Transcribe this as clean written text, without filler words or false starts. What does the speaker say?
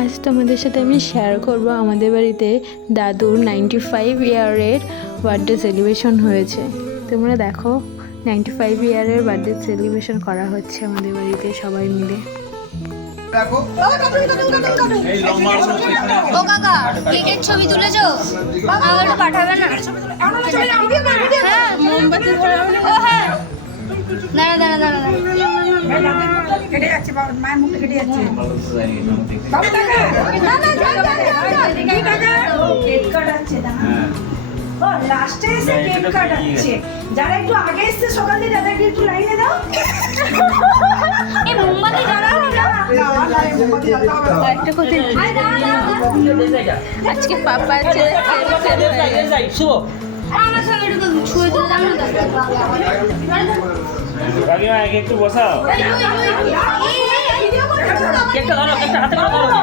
আজ তোমাদের সাথে আমি শেয়ার করব আমাদের বাড়িতে দাদুর 95 ইয়ারের বার্থডে সেলিব্রেশন হয়েছে। তোমরা দেখো 95 ইয়ারের বার্থডে সেলিব্রেশন করা হচ্ছে আমাদের বাড়িতে সবাই মিলে। ও কাকা কেকের ছবি তুলেছো? আমাকে একটু পাঠাবে না? হ্যাঁ মোমবাতি ধরে ও হ্যাঁ দাঁড়া দাঁড়া দাঁড়া কেটে যাচ্ছে মায়ের মুখে কেটে যাচ্ছে বাবু টাকা কেক কাটাচ্ছে ও লাস্টে এসে কেক কাটাচ্ছে যারা একটু আগে এসছে সকাল দিয়ে তাদেরকে একটু লাইনে দাও এই মোমবাতি জ্বালাও না একটা কথা আজকে পাপা আছে আমার সঙ্গে একটু ছুঁয়ে দিলাম একটু বসাও কেকটা ধরো কেকটা হাতে করে ধরো